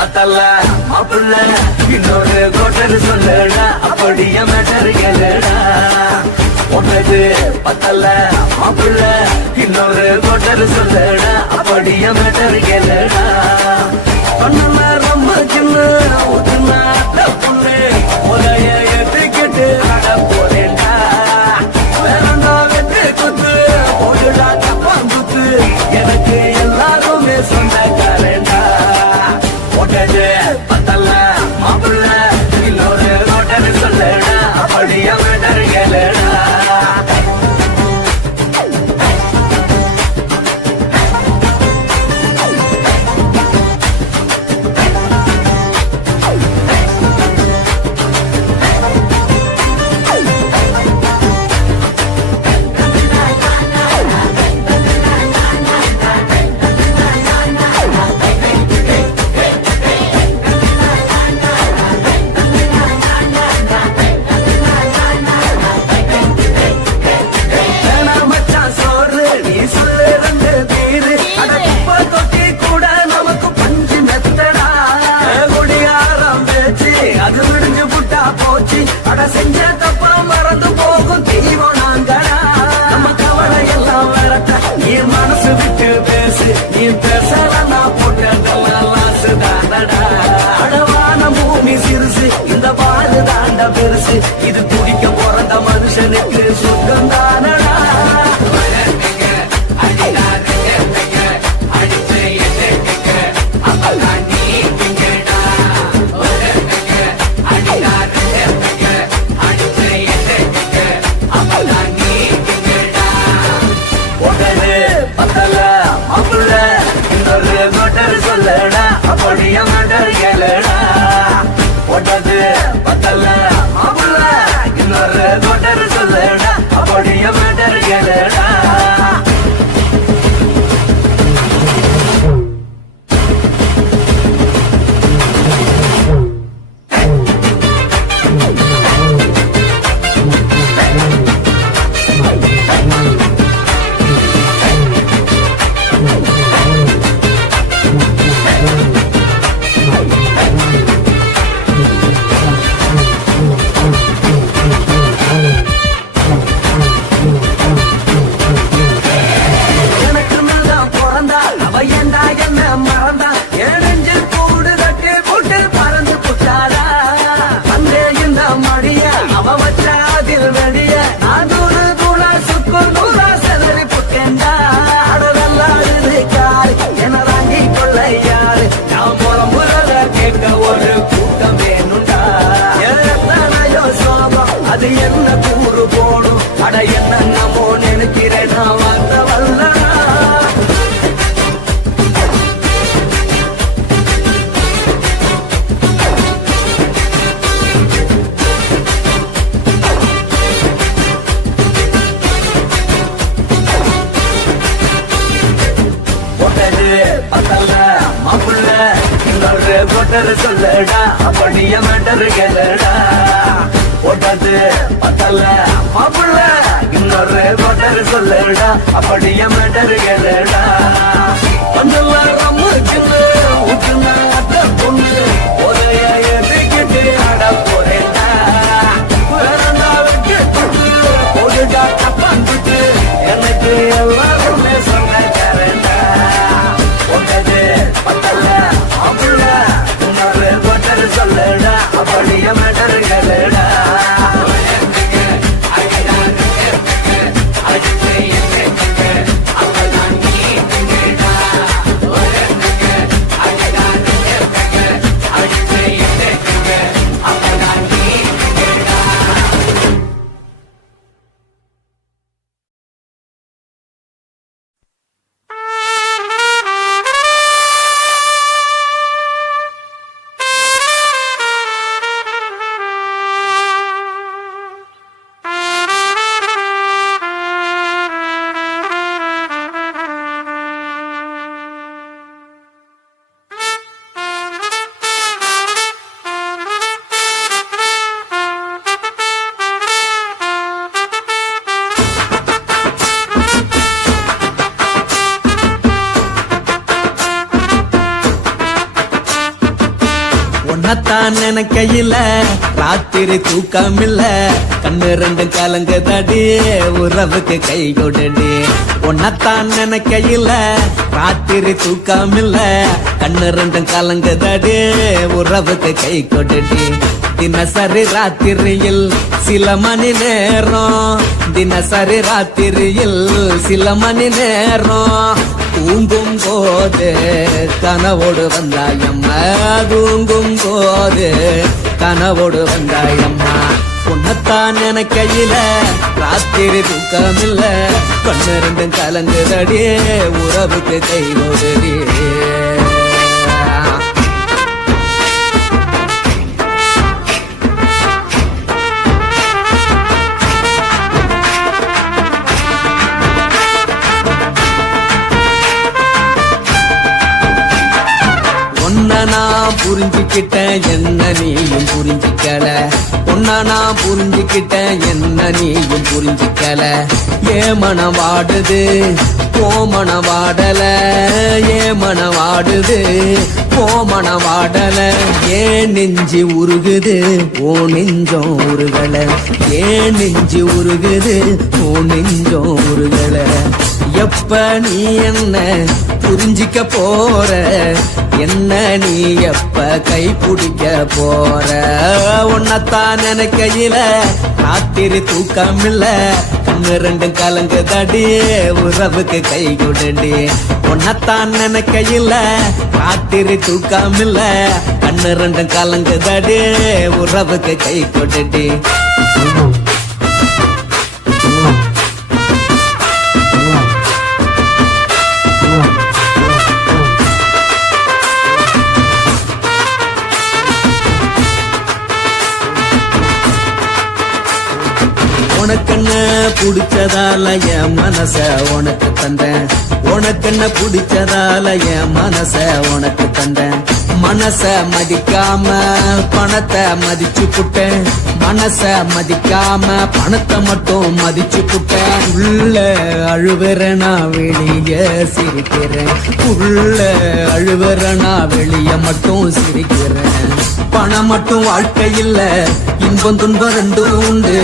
பத்தல்ல மாப்பிள்ள இன்னொரு கோட்டர் சொல்லுடா அப்படியே மேட்டர் கேளுடா உனது பத்தல்ல மாப்பிள்ள இன்னொரு கோட்டர் சொல்லுடா அப்படியே மேட்டர் கேளுடா பண்ணல ரொம்ப சின்ன ஊத்துனா புண்ணு உதய ஏத்துக்கிட்டு அட போறேன்டா வேறண்டா வெட்டு குத்து போடுடா தப்பான் குத்து எனக்கு எல்லாருமே சொந்தக்காரண்டா போட்டது பத்தல்ல மாப்பிள்ள இன்னொரு கோட்டர் சொல்லுடா அப்படியே மேட்டர் கேளுடா செஞ்ச தப்பா மறந்து போகும் தெய்வம் நாங்களா நம்ம கவலை எல்லாம் வரட்ட நீ மனசு விட்டு பேசு நீ பேசலாம் நான் போட்டதெல்லாம் லாசு தாண்டடா அடவான பூமி சிறுசு இந்த பாடு தாண்ட பெருசு இது குடிக்க பிறந்த மனுஷனுக்கு சுத்தம் தானடா சொல்லடா அப்படியே மேட்டர் கேளுடா போட்டது பத்தல்ல மாப்பிள்ள இன்னொரு கோட்டர் சொல்லடா அப்படியே மேட்டர் கேளுடா அது என்ன கூறு போடும் அட என்ன நம்மோ நினைக்கிறேன் நான் வந்த வல்ல போட்டது பத்தல்ல மாப்பிள்ள இன்னொரு கோட்டர் சொல்லடா அப்படியே மேட்டர் கேளுடா போட்டது பத்தல்ல மாப்பிள்ள இன்னொரு கோட்டர் சொல்லுடா அப்படியே மேட்டர் கேளுடா கொஞ்சம் ரொம்ப சின்ன ஊத்துனா பொண்ணு உதய எதுக்கிட்டு அட போறேன்டா வேறண்டா வெட்டு குத்து போடுடா தப்பான் குத்து எனக்கு எல்லாருமே சொந்தக்காரண்டா போட்டது பத்தல்ல மாப்பிள்ள இன்னொரு கோட்டர் சொல்லுடா அப்படியே மேட்டர் கேளுடா உன்னத்தான் நினைக்கையில ராத்திரி தூக்கமில்ல கண்ணு ரெண்டும் கலங்குதடி உறவுக்கு கை கொடுடி உன்னத்தான் நினைக்கையில ராத்திரி தூக்கமில்ல கண்ணு ரெண்டும் கலங்குதடி உறவுக்கு கை கொடுடி தினசரி ராத்திரியில் சில மணி நேரம் தினசரி ராத்திரியில் சில மணி நேரம் தூங்கும் போது கனவோடு வந்தாயம்மா தூங்கும் போது கனவோடு வந்தாயம்மா உன்னத்தான் நினைக்கையில ராத்திரி தூக்கமில்ல கண்ணு ரெண்டும் கலங்குதடி உறவுக்கு கை கொடுடி நான் புரிஞ்சுக்கிட்டேன் என்ன நீயும் புரிஞ்சுக்கல உன்ன நான் புரிஞ்சுக்கிட்டேன் என்ன நீயும் புரிஞ்சுக்கல ஏ மனம் வாடுது போ மனம் வாடல ஏ மனம் வாடுது போ மனம் வாடல ஏன் நெஞ்சு உருகுது ஓ நெஞ்சம் உருகல ஏன் நெஞ்சு உருகுது ஓ நெஞ்சம் உருகல எப்ப நீ என்ன புரிஞ்சிக்க போற என்ன நீ எப்ப கை பிடிக்க போற உன்னத்தான் நினைக்கையில ராத்திரி தூக்கமில்ல கண்ணு ரெண்டும் கலங்குதடி உறவுக்கு கை கொடுடி உன்னத்தான் நினைக்கையில ராத்திரி தூக்கமில்ல கண்ணு ரெண்டும் கலங்குதடி உறவுக்கு கை கொடுடி உனக்கென்ன பிடிச்சதால என் மனச உனக்கு தந்தேன் உனக்கென்ன பிடிச்சதால என் மனச உனக்கு தந்தேன் மனச மதிக்காம பணத்தை மதிச்சு புட்டேன் மனச மதிக்காம பணத்தை மட்டும் மதிச்சு புட்டேன் உள்ள அழுவுறனா வெளிய சிரிக்கிறேன் உள்ள அழுவுறனா வெளிய மட்டும் சிரிக்கிறேன் பணம் மட்டும் வாழ்க்கையில் இன்பம் துன்பம் ரெண்டும் உண்டு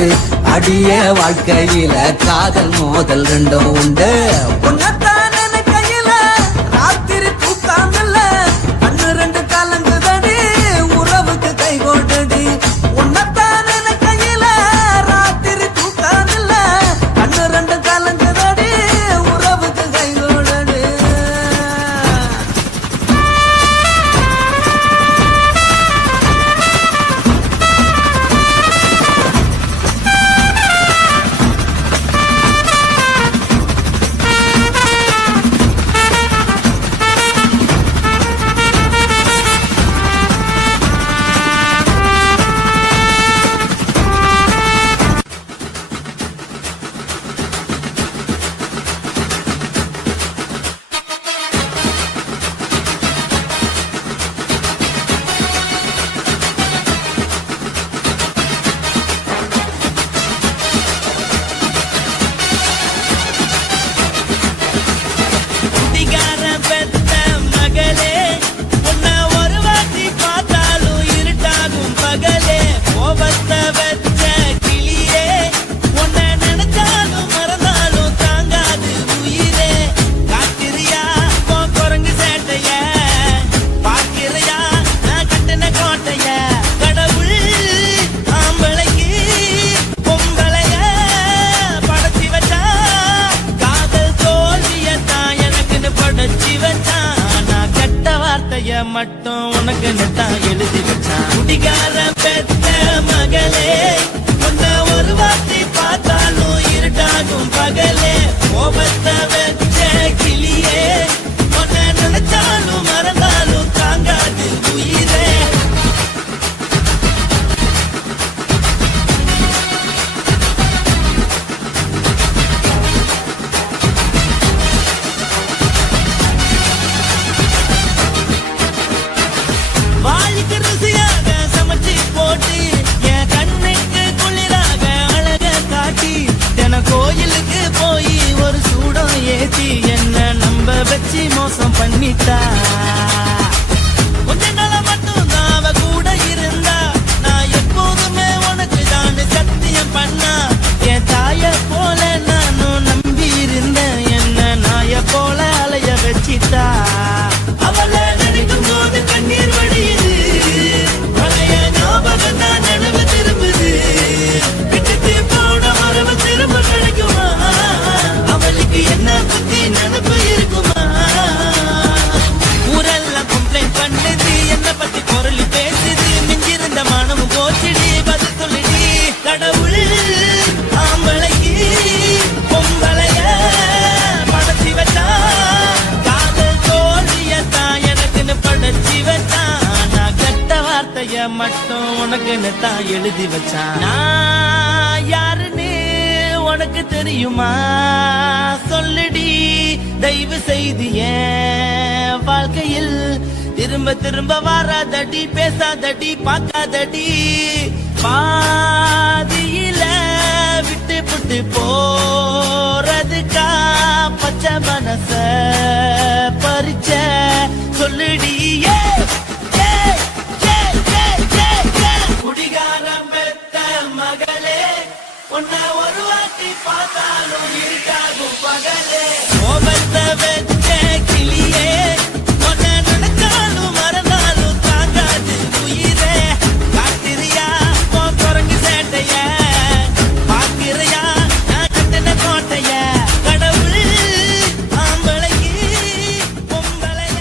அடிய வாழ்க்கையில காதல் மோதல் ரெண்டும் உண்டு உன்னத்தான் நினைக்கையில ராத்திரி தூக்கமில்ல கண்ணு ரெண்டு கலங்குதடி உறவுக்கு கை கொடுடி உன்னத்தான் நினைக்கையில ராத்திரி தூக்கமில்ல கண்ணு ரெண்டு கலங்குதடி உறவுக்கு கை கொடுடி மட்டும் உனக்கு தான் எழுதி வச்சான் குடிகார பெத்த மகளே உன்னை ஒரு வார்த்தை பார்த்தாலும் இருட்டாகும் பகலே கோபத்தை வச்ச கிளியே உன்னை நினைச்சாலும் மறந்தாலும் தாங்காது உயிரே கோயிலுக்கு போய் ஒரு சூடம் ஏத்தி என்ன நம்ப வச்சு மோசம் பண்ணிட்டா கொஞ்ச நாள மட்டும் அவ கூட இருந்த மட்டும் உனக்குன்னு தான் எழுதி வச்சான். நான் யாருன்னு உனக்கு தெரியுமா? சொல்லுடி தயவு செய்து என் வாழ்க்கையில் திரும்ப திரும்ப வராதடி, பேசாதடி, பார்க்காதடி. பாதியில விட்டு புட்டு போறதுக்கா பச்சை மனச பறிச்ச சொல்லுடி. குடிகாரம் பெத்த மகளே, உன்னை ஒரு வாட்டி பார்த்தாலும் இருக்காகும் பகலே. கோபத்தை வச்ச கிளியே, உன்னை நினைச்சாலும் மறந்தாலும் தாங்காது உயிரே. காத்திரியா உன் குரங்கு சேட்டைய, பார்க்கிறையா நான் கட்டின கோட்டைய. கடவுள் ஆம்பளைக்கு பொம்பளைய